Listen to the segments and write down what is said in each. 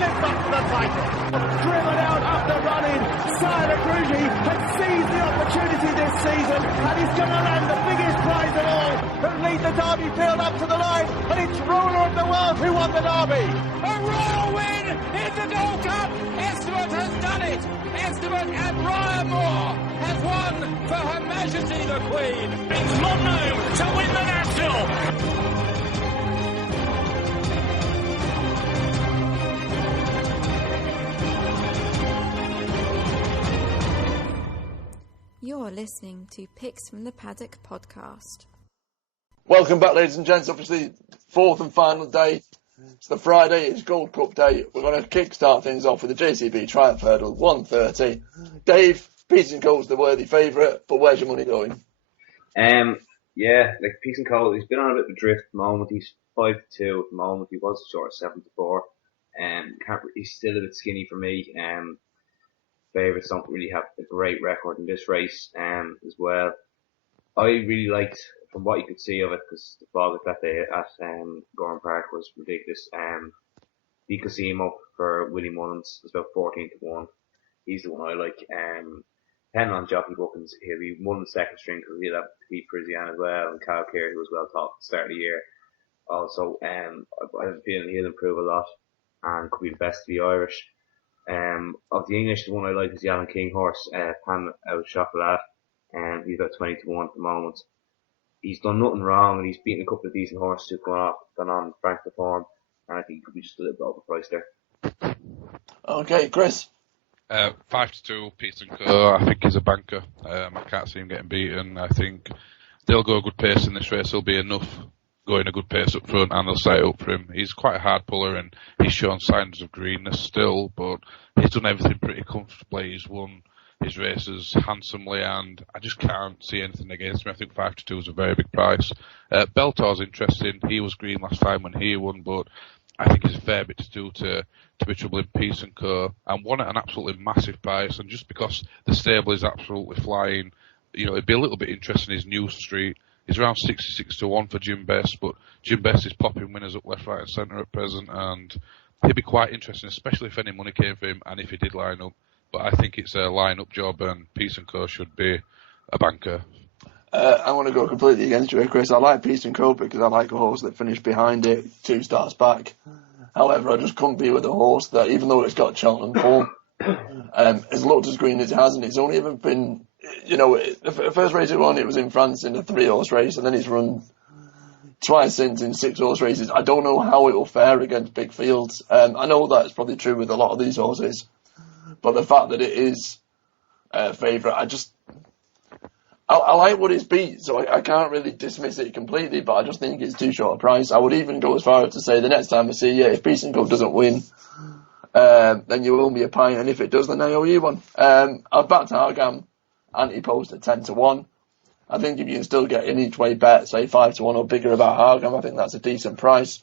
live up to the title. Driven out up the running, Sire Crugy has seized the opportunity this season, and he's going to land the biggest prize of all, and lead the Derby field up to the line, and it's Ruler of the World who won the Derby. A royal win in the Gold Cup. Esteban has done it. Esteban and Ryan Moore have won for Her Majesty the Queen. It's Monroe to win the National. You're listening to Picks from the Paddock podcast. Welcome back, ladies and gents. Obviously, fourth and final day. It's the Friday. It's Gold Cup day. We're going to kick-start things off with the JCB Triumph Hurdle, 1:30. Dave, Peace and Cole's the worthy favourite, but where's your money going? Yeah, like Peace and Cole, he's been on a bit of a drift at the moment. He's 5-2 at the moment. He was short of 7-4. He's still a bit skinny for me. Favourites don't really have a great record in this race as well. I really liked, from what you could see of it, because the fog that day at Gorham Park was ridiculous. You could see him up for Willie Mullins. It's about 14-1. He's the one I like. Depending on jockey bookings, he'll be Mullins' second string because he'll have Pete Parisian as well, and Kyle Keir, who was well taught at the start of the year. Also, I have a feeling he'll improve a lot and could be the best of the Irish. Of the English, the one I like is the Alan King horse, Pan out Chocolat. He's about 20-1 at the moment. He's done nothing wrong, and he's beaten a couple of decent horses who've gone on Frankfurt form, and I think he could be just a little bit overpriced there. Okay, Chris. 5-2, Peace and Co. I think he's a banker. I can't see him getting beaten. I think they'll go a good pace in this race. There'll be enough going a good pace up front, and they'll set it up for him. He's quite a hard puller, and he's shown signs of greenness still, but he's done everything pretty comfortably. He's won his races handsomely, and I just can't see anything against him. I think 5-2 is a very big price. Beltor's interesting. He was green last time when he won, but I think it's a fair bit to do to be troubling Peace and Co. And won at an absolutely massive price, and just because the stable is absolutely flying, it'd be a little bit interesting. His New Street. He's around 66-1 for Jim Best, but Jim Best is popping winners up left, right and centre at present, and he'd be quite interesting, especially if any money came for him and if he did line up. But I think it's a line-up job, and Peace and Co. should be a banker. I want to go completely against you here, Chris. I like Peace and Co. because I like a horse that finished behind it 2 starts back. However, I just couldn't be with a horse that, even though it's got Cheltenham form, has looked as green as it has, and it's only ever been, the first race he won, it was in France in a 3-horse race, and then he's run twice since in 6-horse races. I don't know how it will fare against big fields. I know that's probably true with a lot of these horses, but the fact that it is a favourite, I like what it's beat, so I can't really dismiss it completely, but I just think it's too short a price. I would even go as far as to say the next time I see you, if Peace and Co doesn't win, then you owe me a pint, and if it does, then I owe you one. I've backed Hargam anti-post at 10-1. I think if you can still get an each way bet, say 5-1 or bigger about Hargam, I think that's a decent price.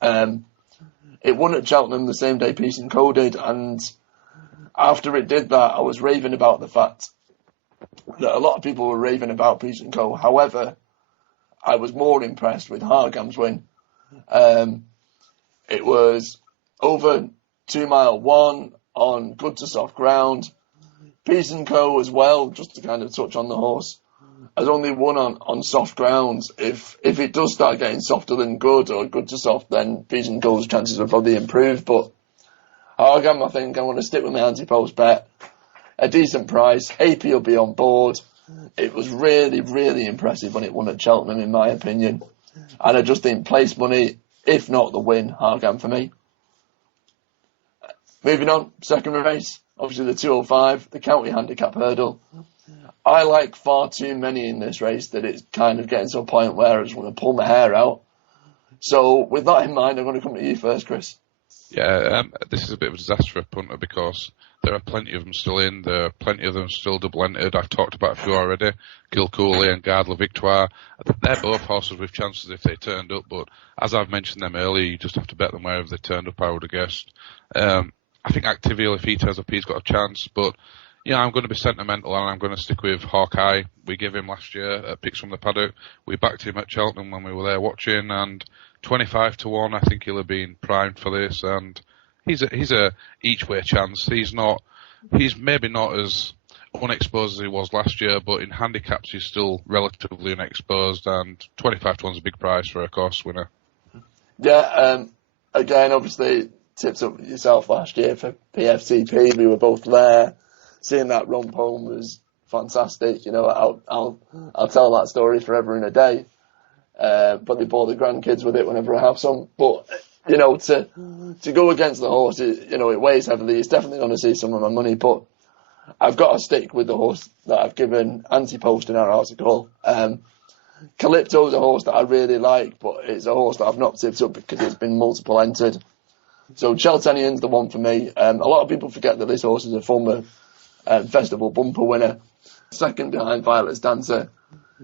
It won at Cheltenham the same day Peace and Co did, and after it did that, I was raving about the fact that a lot of people were raving about Peace and Co. However, I was more impressed with Hargam's win. It was over 2 mile 1 on good to soft ground. Peace and Co. as well, just to kind of touch on the horse, has only won on soft grounds. If it does start getting softer than good or good to soft, then Peace and Co.'s chances will probably improve. But Hargam, I think I want to stick with my anti-post bet. A decent price. AP will be on board. It was really, really impressive when it won at Cheltenham, in my opinion. And I just think place money, if not the win, Hargam for me. Moving on, second race. Obviously the 205, the county handicap hurdle. I like far too many in this race that it's kind of getting to a point where I just want to pull my hair out. So with that in mind, I'm going to come to you first, Chris. Yeah, this is a bit of a disaster for a punter because there are plenty of them still in. There are plenty of them still double-entered. I've talked about a few already. Gilcooley and Garde La Victoire. They're both horses with chances if they turned up, but as I've mentioned them earlier, you just have to bet them wherever they turned up, I would have guessed. I think Activial, if he turns up, he's got a chance, but I'm going to be sentimental and I'm going to stick with Hawkeye. We gave him last year at Picks from the Paddock. We backed him at Cheltenham when we were there watching, and 25-1, I think he'll have been primed for this, and he's a each way chance. He's maybe not as unexposed as he was last year, but in handicaps he's still relatively unexposed, and 25 to 1's a big price for a course winner. Yeah, again, obviously, tipped up with yourself last year for PFTP. We were both there. Seeing that rump home was fantastic. You know, I'll tell that story forever and a day. Probably bore the grandkids with it whenever I have some. But, you know, to go against the horse, it weighs heavily. It's definitely going to see some of my money, but I've got to stick with the horse that I've given anti-post in our article. Calypso is a horse that I really like, but it's a horse that I've not tipped up because it's been multiple entered. So Cheltenham's the one for me. A lot of people forget that this horse is a former festival bumper winner. Second behind Violet's Dancer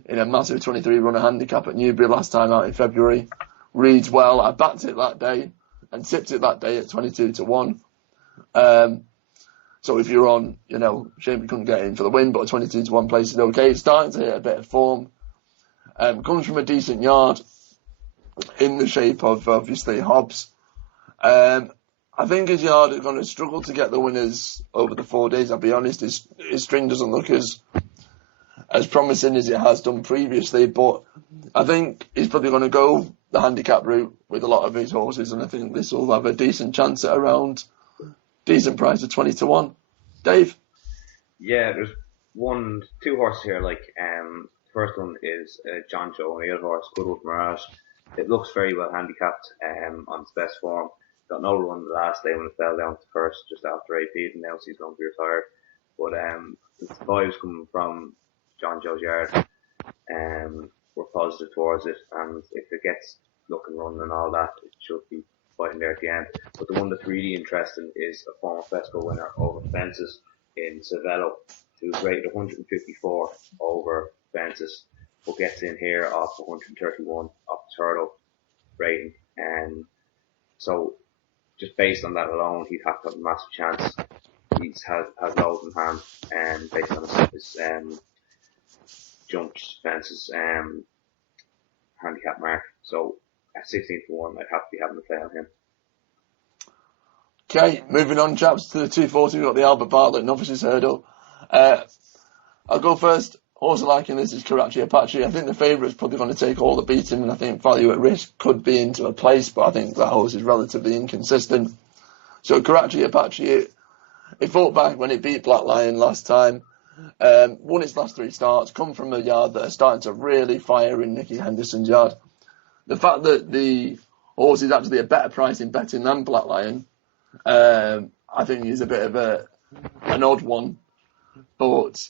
in a massive 23 runner handicap at Newbury last time out in February. Reads well. I backed it that day and tipped it that day at 22 to 1. So if you're on, you know, shame we couldn't get in for the win, but a 22 to 1 place is okay. It's starting to hit a bit of form. Comes from a decent yard in the shape of, obviously, Hobbs. I think his yard is going to struggle to get the winners over the 4 days, I'll be honest. His string doesn't look as promising as it has done previously, but I think he's probably going to go the handicap route with a lot of his horses, and I think this will have a decent chance at around decent price of 20 to 1. Dave? Yeah, there's two horses here, first one is John Joe O'Neill horse, Goodwood Mirage. It looks very well handicapped on its best form. Got no run the last day when it fell down to first just after AP, and now he's going to be retired. But the vibes coming from John Joe's yard were positive towards it, and if it gets luck and run and all that, it should be fighting there at the end. But the one that's really interesting is a former Fesco winner over fences in Savello, who's rated 154 over fences, but gets in here off 131 off the turtle rating. So just based on that alone, he'd have to have a massive chance. He has loads in hand, based on his jumps, fences, handicap mark. So at 16 to 1, I'd have to be having a play on him. Okay, moving on, chaps, to the 240. We've got the Albert Bartlett Novices Hurdle. I'll go first. Horse I like in this is Karachi Apache. I think the favourite's probably going to take all the beating, and I think value at risk could be into a place, but I think that horse is relatively inconsistent. So Karachi Apache, it fought back when it beat Black Lion last time. Won its last 3 starts, come from a yard that are starting to really fire in Nicky Henderson's yard. The fact that the horse is actually a better price in betting than Black Lion, I think is a bit of an odd one. But,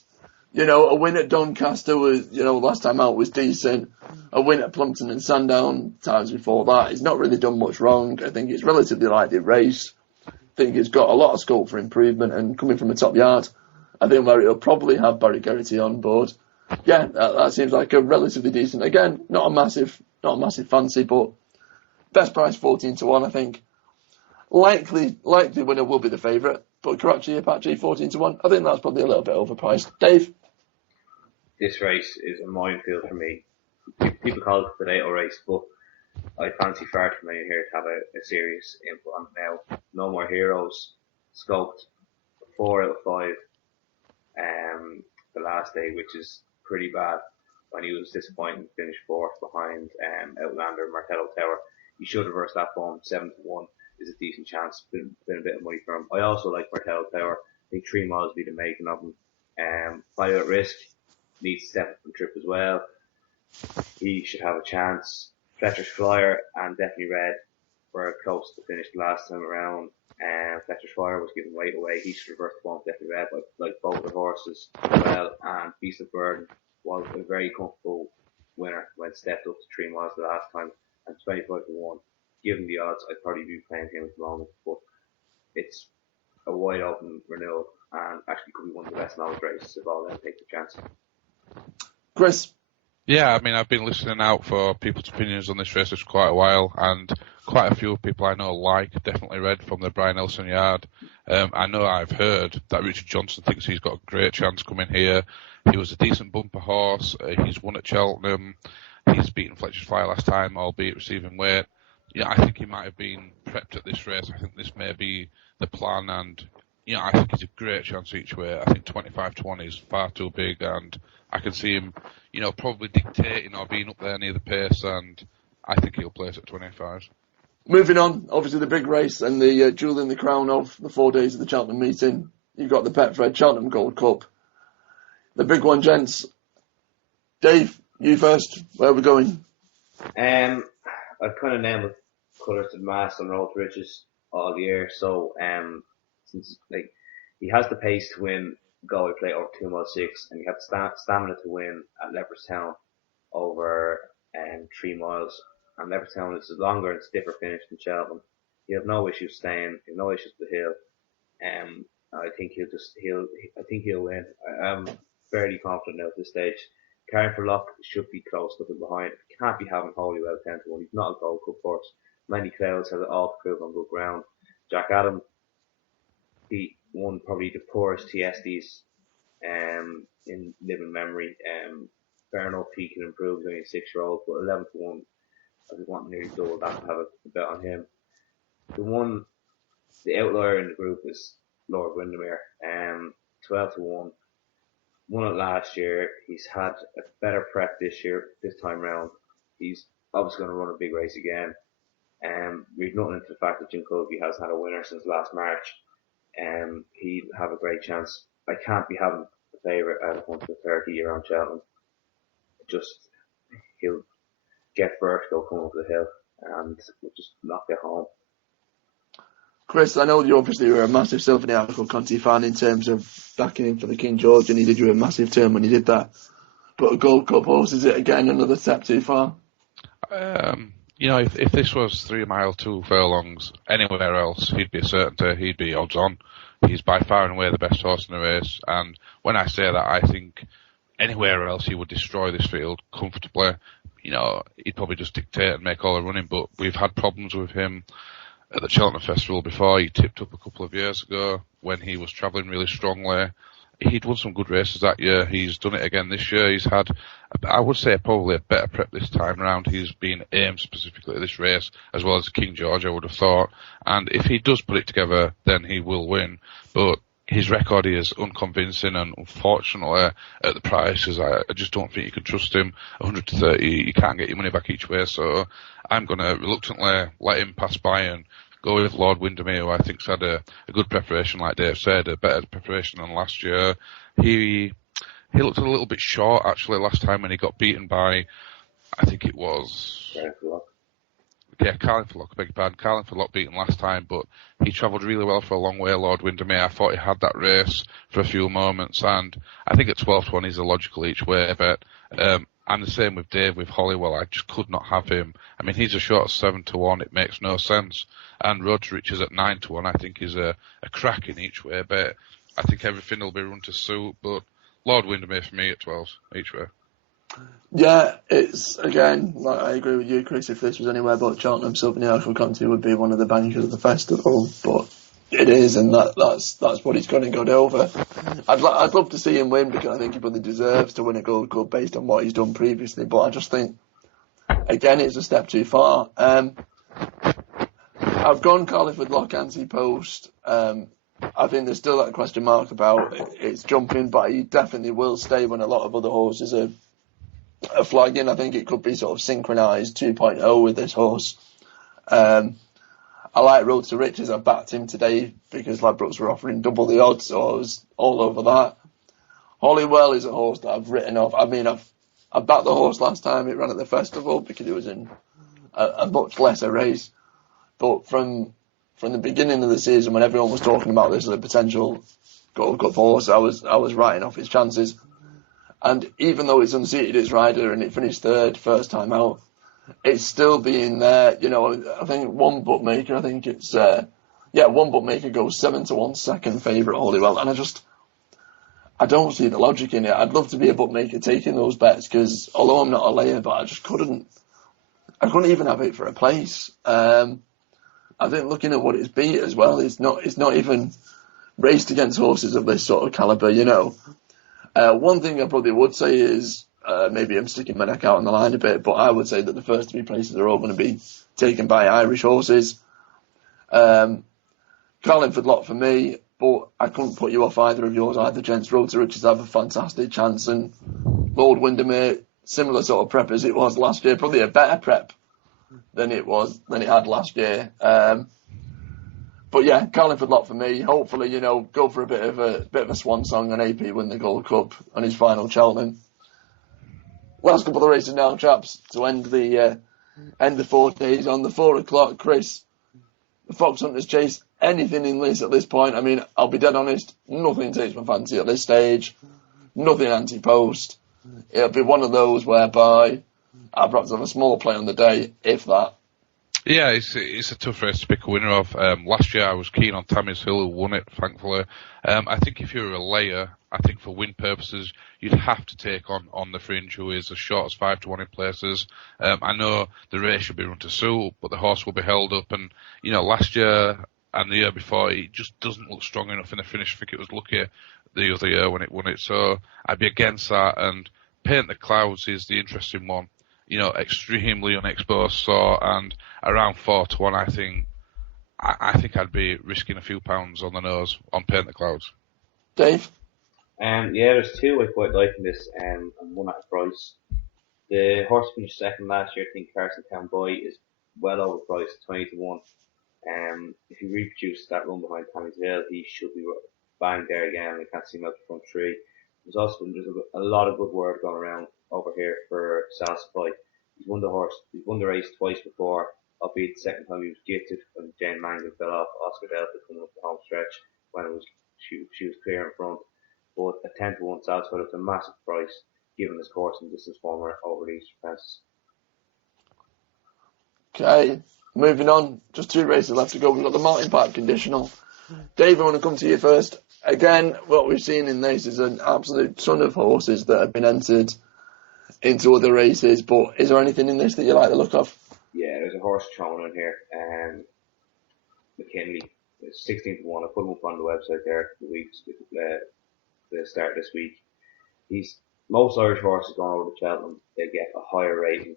you know, a win at Doncaster was, you know, last time out was decent. A win at Plumpton and Sandown times before that. He's not really done much wrong. I think it's relatively lightly raced. I think it's got a lot of scope for improvement, and coming from a top yard, I think where it'll probably have Barry Geraghty on board. Yeah, that seems like a relatively decent. Again, not a massive fancy, but best price 14 to 1, I think. Likely winner will be the favourite, but Karachi Apache 14 to 1. I think that's probably a little bit overpriced. Dave? This race is a minefield for me. People call it the potato race, but I fancy far too many here to have a serious input on it now. No More Heroes scoped 4 out of 5 the last day, which is pretty bad. When he was disappointing, finished 4th behind Outlander and Martello Tower. He should reverse that form. 7 to 1 is a decent chance. Been a bit of money for him. I also like Martello Tower. I think 3 miles will be the making of him. Value at risk needs to step up from trip as well. He should have a chance. Fletcher's Flyer and Definitely Red were close to finish the last time around. Fletcher's Flyer was giving weight away. He should reverse the form. Definitely Red, but like both the horses as well. And Beast of Burden was a very comfortable winner when stepped up to 3 miles the last time, and 25 to 1. Given the odds, I'd probably be playing him at the moment, but it's a wide open renewal and actually could be one of the best knowledge races if all them take the chance. Chris? Yeah, I mean, I've been listening out for people's opinions on this race for quite a while, and quite a few people I know Definitely Red from the Brian Nelson yard. I know I've heard that Richard Johnson thinks he's got a great chance coming here. He was a decent bumper horse. He's won at Cheltenham. He's beaten Fletcher's Fire last time, albeit receiving weight. I think he might have been prepped at this race. I think this may be the plan, and I think he's a great chance each way. I think 25-1 is far too big, and I can see him, probably dictating or being up there near the pace, and I think he'll place at 25. Moving on, obviously the big race and the jewel in the crown of the 4 days of the Cheltenham meeting. You've got the Betfred Cheltenham Gold Cup. The big one, gents. Dave, you first. Where are we going? I've kind of named colours to the mast and road to riches all year. So, since he has the pace to win Galway Plate over 2 mile 6, and he has the stamina to win at Leopardstown over 3 miles. And Leopardstown is a longer and stiffer finish than Cheltenham. He'll have no issues staying. He'll have no issues with the hill. I think he'll win. I'm fairly confident now at this stage. Carnforth Lock should be close looking behind. He can't be having Holywell 10-1. He's not a Gold Cup horse. Many Clouds has it all to prove on good ground. Jack Adam, he won probably the poorest TSDs in living memory. Fair enough, he can improve. He's only a 6-year-old, but 11-1. I just want nearly double that to have a bet on him. The outlier in the group is Lord Windermere. 12-1. Won it last year. He's had a better prep this time round. He's obviously going to run a big race again. We've nothing into the fact that Jim Colby has had a winner since last March. He'd have a great chance. I can't be having a favourite out of 130 year on Cheltenham. He'll get vertigo coming up the hill and we'll just knock it home. Chris, I know you obviously were a massive Sylvanio Conti fan in terms of backing him for the King George, and he did you a massive turn when he did that. But a Gold Cup horse, is it again another step too far? If this was 3 mile 2 furlongs anywhere else, he'd be a certainty. He'd be odds on. He's by far and away the best horse in the race, and when I say that, I think anywhere else he would destroy this field comfortably. He'd probably just dictate and make all the running, but we've had problems with him at the Cheltenham Festival before. He tipped up a couple of years ago when he was travelling really strongly. He'd won some good races that year. He's done it again this year. He's had, I would say, probably a better prep this time around. He's been aimed specifically at this race, as well as King George, I would have thought. And if he does put it together, then he will win. But his record is unconvincing, and unfortunately, at the prices, I just don't think you can trust him. 130, you can't get your money back each way, so I'm going to reluctantly let him pass by and go with Lord Windermere, who I think's had a good preparation, like Dave said, a better preparation than last year. He looked a little bit short, actually, last time when he got beaten by, I think it was... Carlingford Lock, beg your pardon. Carlingford Lock beaten last time, but he travelled really well for a long way, Lord Windermere. I thought he had that race for a few moments, and I think at 12-1 he's a logical each way, but I'm the same with Dave, with Holywell. I just could not have him. I mean, he's a short 7-1, it makes no sense. And Road to Riches at 9-1, I think is a crack in each way, but I think everything will be run to suit, but Lord Windermere for me at 12 each way. Yeah, it's, again, like I agree with you, Chris, if this was anywhere but Cheltenham, Sylvanio Conti would be one of the bankers of the festival, but it is, and that's what he's going to go over. I'd love to see him win, because I think he probably deserves to win a Gold Cup based on what he's done previously, but I just think, again, it's a step too far. I've gone Carlingford Lock anti-post. I think there's still that question mark about it's jumping, but he definitely will stay when a lot of other horses are flagging. I think it could be sort of synchronised 2.0 with this horse. I like Road to Riches. I backed him today because Ladbrokes were offering double the odds, so I was all over that. Holywell is a horse that I've written off. I mean, I backed the horse last time it ran at the festival because it was in a much lesser race. But from the beginning of the season, when everyone was talking about this as a potential Gold Cup horse, I was writing off his chances. And even though it's unseated its rider and it finished third first time out, it's still being there. I think one bookmaker, one bookmaker goes 7-1 second favourite Holywell, and I don't see the logic in it. I'd love to be a bookmaker taking those bets, because although I'm not a layer, but I couldn't even have it for a place. I think looking at what it's beat as well, it's not even raced against horses of this sort of calibre, One thing I probably would say is maybe I'm sticking my neck out on the line a bit, but I would say that the first 3 places are all going to be taken by Irish horses. Carlingford lot for me, but I couldn't put you off either of yours either, gents. Road to Riches have a fantastic chance, and Lord Windermere, similar sort of prep as it was last year, probably a better prep than it had last year. But yeah, Carlingford lot for me. Hopefully, go for a bit of a swan song and AP win the Gold Cup on his final Cheltenham. Last couple of races now, chaps, to end the 4 days on the 4 o'clock. Chris, the Fox Hunters Chase, anything in this at this point? I mean, I'll be dead honest, nothing takes my fancy at this stage. Nothing anti-post. It'll be one of those whereby I'll perhaps have a small play on the day, if that. Yeah, it's a tough race to pick a winner of. Last year I was keen on Tammy's Hill, who won it, thankfully. I think if you're a layer, I think for win purposes, you'd have to take on the Fringe, who is as short as 5-1 in places. I know the race should be run to suit, but the horse will be held up. And, last year and the year before, it just doesn't look strong enough in the finish. I think it was lucky the other year when it won it. So I'd be against that. And Paint the Clouds is the interesting one. Extremely unexposed, and around 4-1, I think I'd be risking a few pounds on the nose on Paint the Clouds. Dave? Yeah, there's 2 I quite like in this, and one at a price. The horse finished second last year, I think Carson Town Boy, is well overpriced, 20-1. If he reproduces that run behind Tammy's Hill, he should be bang there again. I can't see him out the front 3. There's a lot of good word going around over here for Sal Supply. He's won the race twice before, albeit the second time he was gifted when Jane Mangan fell off Oscar Delta coming up the home stretch when she was clear in front. But a 10-1 Sal Supply is a massive price given his course and distance form over these fences. Okay, moving on. Just 2 races left to go. We've got the Martin Park Conditional. Dave, I want to come to you first. Again, what we've seen in this is an absolute ton of horses that have been entered into other races, but is there anything in this that you like the look of? Yeah, there's a horse thrown in here, McKinley. It's 16-1. I put him up on the website there the weeks with the start this week. Most Irish horses going over to Cheltenham, they get a higher rating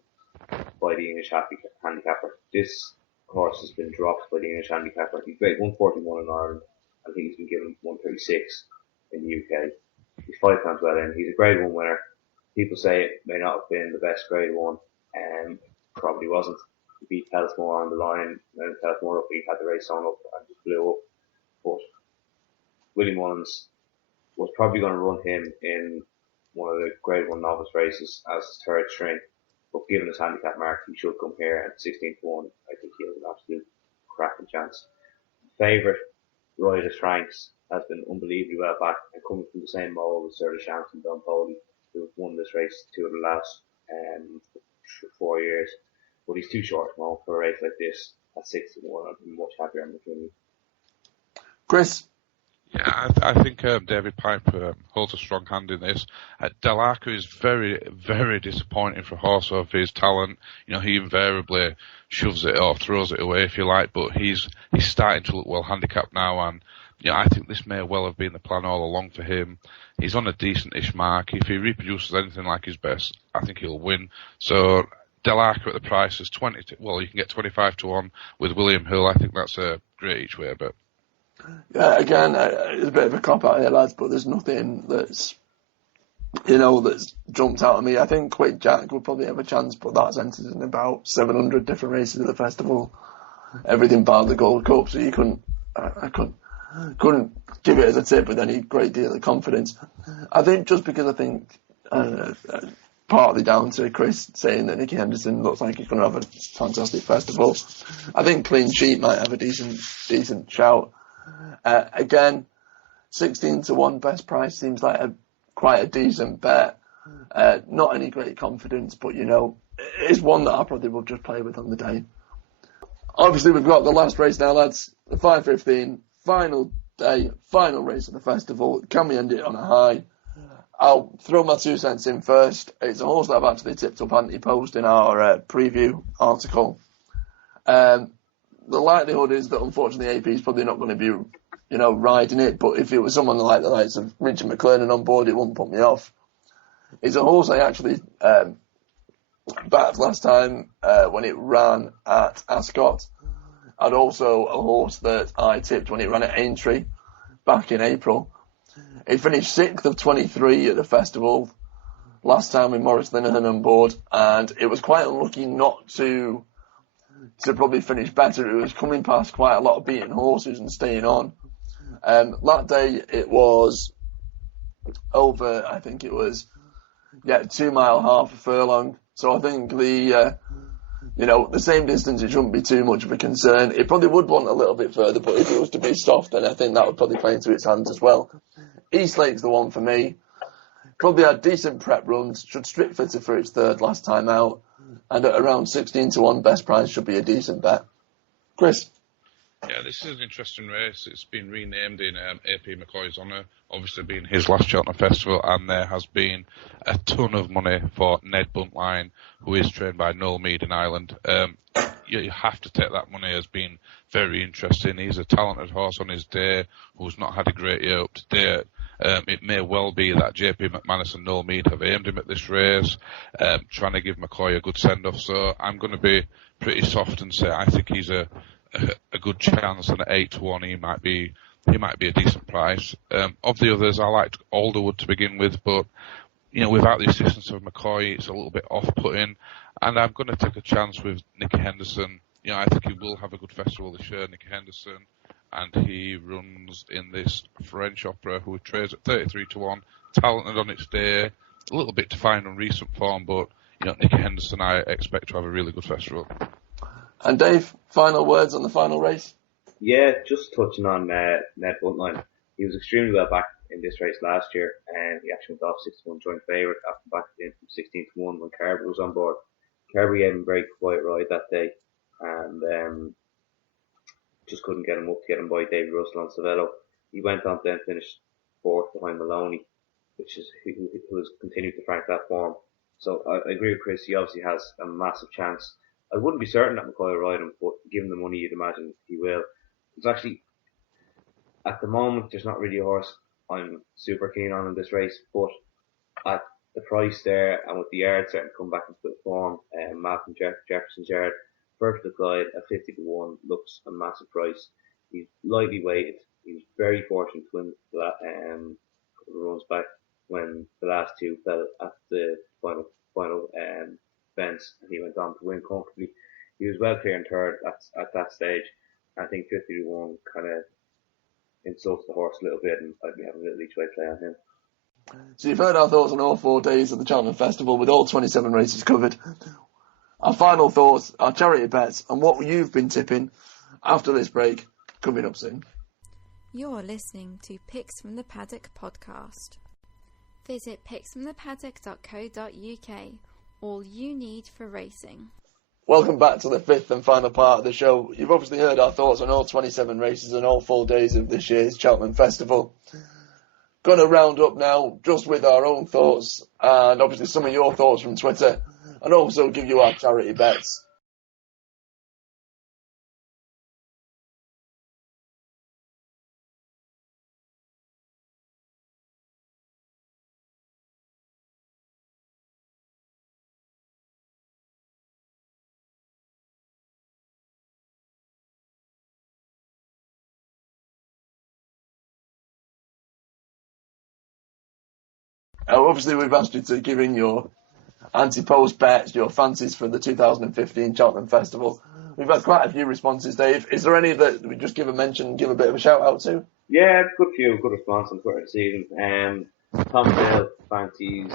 by the English handicapper. This horse has been dropped by the English handicapper. He's grade 141 in Ireland. I think he's been given 136 in the UK. He's 5 pounds well in. He's a grade 1 winner. People say it may not have been the best grade 1, and probably wasn't. He beat Pellismore on the line, and Pellismore up, he had the race on up and just blew up. But Willie Mullins was probably going to run him in one of the grade 1 novice races as his 3rd string. But given his handicap mark, he should come here at 16-1. I think he has an absolute cracking chance. Favourite, Riotous Franks, has been unbelievably well back and coming from the same mould as Sir Chance and Don Poli, who have won this race 2 of the last 4 years. But he's too short for a race like this at 6-1. I'd be much happier on the McKinley. Chris? Yeah, I think David Piper holds a strong hand in this. Delarco is very, very disappointing for a horse of his talent. He invariably shoves it or throws it away, if you like, but he's starting to look well handicapped now, and I think this may well have been the plan all along for him. He's on a decent-ish mark. If he reproduces anything like his best, I think he'll win. So Delarco at the price is you can get 25-1 with William Hill. I think that's a great each way bet. Yeah, again, it's a bit of a cop-out here, lads, but there's nothing that's jumped out at me. I think Quick Jack will probably have a chance, but that's entered in about 700 different races at the festival. Everything bar the Gold Cup, so you couldn't give it as a tip with any great deal of confidence. I think just because I think partly down to Chris saying that Nicky Henderson looks like he's going to have a fantastic festival, I think Clean Sheet might have a decent shout. Again, 16-1 best price seems like quite a decent bet. Not any great confidence, but it's one that I probably will just play with on the day. Obviously, we've got the last race now, lads. The 5:15, final day, final race of the festival. Can we end it on a high? I'll throw my 2 cents in first. It's a horse that I've actually tipped up anti-post in our preview article. The likelihood is that unfortunately AP is probably not going to be, riding it. But if it was someone like the likes of Richard McLernan on board, it wouldn't put me off. It's a horse I actually backed last time when it ran at Ascot, and also a horse that I tipped when it ran at Aintree back in April. It finished 6th of 23 at the festival last time with Maurice Linehan on board, and it was quite unlucky not to probably finish better. It was coming past quite a lot of beaten horses and staying on. That day it was over, I think it was, 2 mile half a furlong. So I think the same distance, it shouldn't be too much of a concern. It probably would want a little bit further, but if it was to be soft, then I think that would probably play into its hands as well. Eastlake's the one for me. Probably had decent prep runs, should strip fitter for its third last time out, and at around 16-1 best price should be a decent bet. Chris? Yeah, this is an interesting race. It's been renamed in AP McCoy's honour, obviously being his last Cheltenham Festival, and there has been a ton of money for Ned Buntline, who is trained by Noel Mead in Ireland. You have to take that money as being very interesting. He's a talented horse on his day who's not had a great year up to date. It may well be that JP McManus and Noel Mead have aimed him at this race, trying to give McCoy a good send-off. So I'm going to be pretty soft and say I think he's a good chance, and at 8-1 he might be a decent price. Of the others, I liked Alderwood to begin with, but without the assistance of McCoy, it's a little bit off-putting. And I'm going to take a chance with Nicky Henderson. I think he will have a good festival this year, Nicky Henderson, and he runs in this French opera, who trades at 33-1, talented on its day, a little bit defined on recent form, but Nicky Henderson I expect to have a really good festival. And Dave, final words on the final race? Yeah, just touching on Ned Buntline. He was extremely well backed in this race last year, and he actually went off 6-1 joint favourite after backing in from 16-1 when Carberry was on board. Carberry gave him a very quiet ride that day, and just couldn't get him up to get him by David Russell on Savello. He went on to then finish 4th behind Maloney, who has continued to frank that form. So I agree with Chris, he obviously has a massive chance. I wouldn't be certain that McCoy will ride him, but given the money, you'd imagine he will. It's actually, at the moment, there's not really a horse I'm super keen on in this race, but at the price there, and with the yard starting to come back into good form, Malcolm Jefferson's yard, first to glide at 50-1 looks a massive price. He's lightly weighted. He was very fortunate to win that couple of runs back when the last two fell at the final fence, and he went on to win comfortably. He was well clear in third at that stage. I think 50-1 kind of insults the horse a little bit, and I'd be having a little each way play on him. So you've heard our thoughts on all 4 days of the Cheltenham Festival with all 27 races covered. Our final thoughts, our charity bets, and what you've been tipping after this break, coming up soon. You're listening to Picks from the Paddock podcast. Visit picksfromthepaddock.co.uk. All you need for racing. Welcome back to the 5th and final part of the show. You've obviously heard our thoughts on all 27 races and all 4 days of this year's Cheltenham Festival. Going to round up now just with our own thoughts and obviously some of your thoughts from Twitter, and also give you our charity bets. Obviously, we've asked you to give in your anti-post bets, your fancies for the 2015 Cheltenham Festival. We've had quite a few responses, Dave. Is there any that we just give a mention, give a bit of a shout out to? Yeah, good response on Twitter this evening. Tom Hill fancies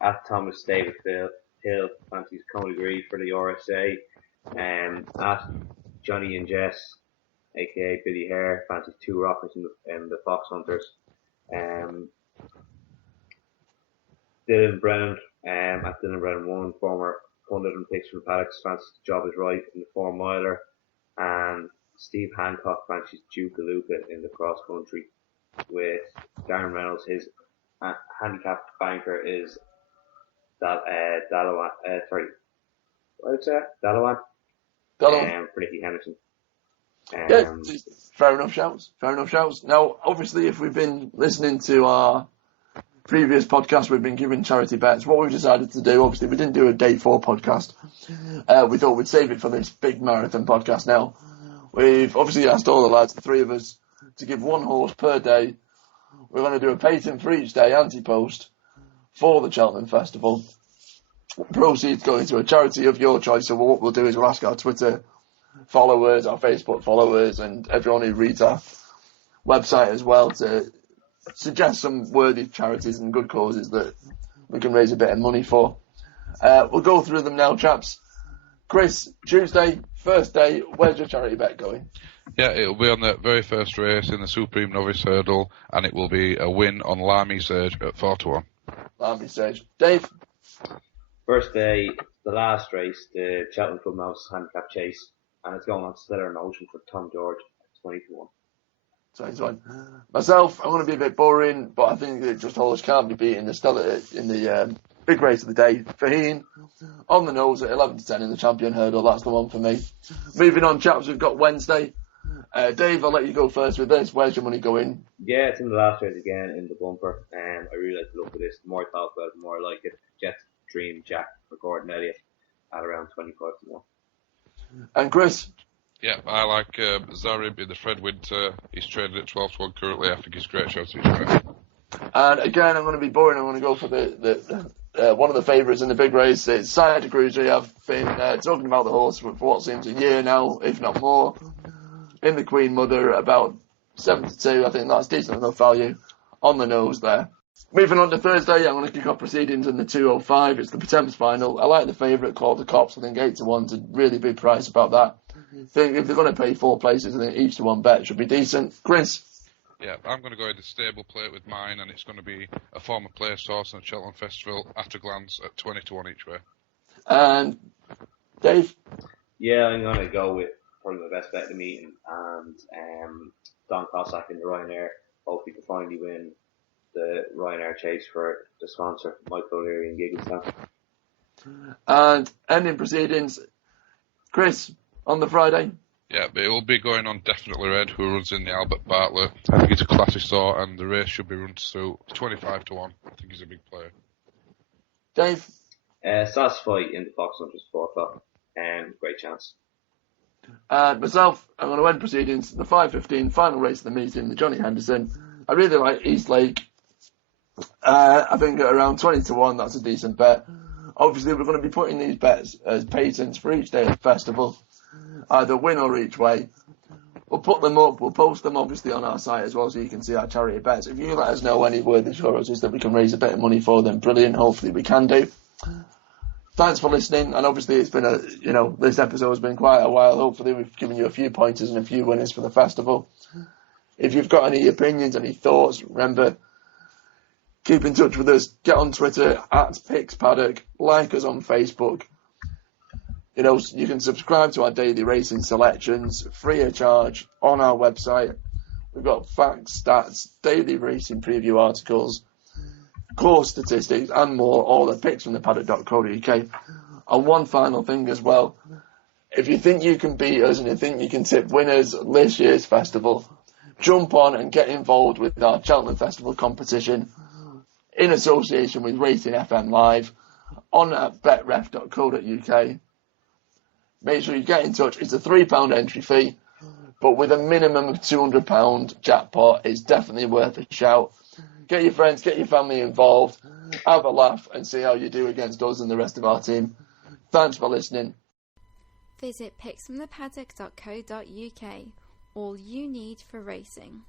at Thomas David Hill fancies Coney Gree for the RSA. At Johnny and Jess, aka Billy Hare, fancies 2 Rockets in the Fox Hunters. Dylan Brennan, at Dylan Brennan 1, former pundit and picks from Paddocks, fancies the job is right in the 4 miler, and Steve Hancock fancies Duke Luca in the cross country, with Darren Reynolds. His handicap banker is Dalawan for Nicky Henderson. Yeah, fair enough shouts. Now, obviously, if we've been listening to our previous podcasts we've been giving charity bets. What we've decided to do, obviously we didn't do a day 4 podcast. We thought we'd save it for this big marathon podcast now. We've obviously asked all the lads, the 3 of us, to give 1 horse per day. We're going to do a patent for each day, anti-post, for the Cheltenham Festival. Proceeds going to a charity of your choice. So what we'll do is we'll ask our Twitter followers, our Facebook followers, and everyone who reads our website as well to suggest some worthy charities and good causes that we can raise a bit of money for. We'll go through them now, chaps. Chris, Tuesday, first day, where's your charity bet going? Yeah, it'll be on the very first race in the Supreme Novice Hurdle, and it will be a win on Lamy Sage at 4-1. Lamy Sage. Dave? First day, the last race, the Cheltenham Club Mouse Handicap Chase, and it's going on Stellar in Ocean for Tom George at 20-1. 21. Myself, I'm going to be a bit boring, but I think that just horse can't be beaten in the big race of the day. Faheen, on the nose at 11-10 in the Champion Hurdle. That's the one for me. Moving on, chaps, we've got Wednesday. Dave, I'll let you go first with this. Where's your money going? Yeah, it's in the last race again in the bumper. I really like the look of this. The more I talk about it, the more I like it. Jet Dream Jack for Gordon Elliott at around 25-1. And Chris? Yeah, I like Zarib in the Fred Winter. He's traded at 12-1 currently. I think he's a great shot to his right. And again, I'm going to be boring. I'm going to go for the one of the favourites in the big race. It's Sire Cruiser. I've been talking about the horse for what seems a year now, if not more. In the Queen Mother, about 7-2. I think that's decent enough value on the nose there. Moving on to Thursday, I'm going to kick off proceedings in the 205. It's the Potemps final. I like the favourite called the Cops. I think 8-1's a really big price about that. I think if they're going to pay 4 places, I think each to 1 bet should be decent. Chris? Yeah, I'm going to go in the stable plate with mine, and it's going to be a former place horse on the Cheltenham Festival at a glance at 20-1 each way. And Dave? Yeah, I'm going to go with probably my best bet of the meeting, and Don Cossack in the Ryanair. Hopefully to finally win the Ryanair chase for the sponsor, Michael O'Leary and Gigglestown. And ending proceedings, Chris, on the Friday? Yeah, but it will be going on Definitely Red, who runs in the Albert Bartlett. I think he's a classy sort, and the race should be run to suit 25-1. I think he's a big player. Dave? SAS Fight in the Fox Hunters 4 o'clock. Great chance. And myself, I'm going to end proceedings, the 5:15 final race of the meeting, the Johnny Henderson. I really like East Lake. I think at around 20-1, that's a decent bet. Obviously, we're going to be putting these bets as patents for each day of the festival, either win or each way. We'll put them up, we'll post them obviously on our site as well so you can see our charity bets. If you let us know any worthy choices that we can raise a bit of money for, then brilliant, hopefully we can do. Thanks for listening, and obviously it's been this episode has been quite a while. Hopefully we've given you a few pointers and a few winners for the festival. If you've got any opinions, any thoughts, remember, keep in touch with us. Get on Twitter, @PixPaddock. Like us on Facebook. You can subscribe to our daily racing selections, free of charge, on our website. We've got facts, stats, daily racing preview articles, course statistics, and more, all at picksfromthepaddock.co.uk. And one final thing as well. If you think you can beat us and you think you can tip winners this year's festival, jump on and get involved with our Cheltenham Festival competition in association with Racing FM Live on at betref.co.uk. Make sure you get in touch. It's a £3 entry fee, but with a minimum of £200 jackpot, it's definitely worth a shout. Get your friends, get your family involved, have a laugh, and see how you do against us and the rest of our team. Thanks for listening. Visit picksfromthepaddock.co.uk. All you need for racing.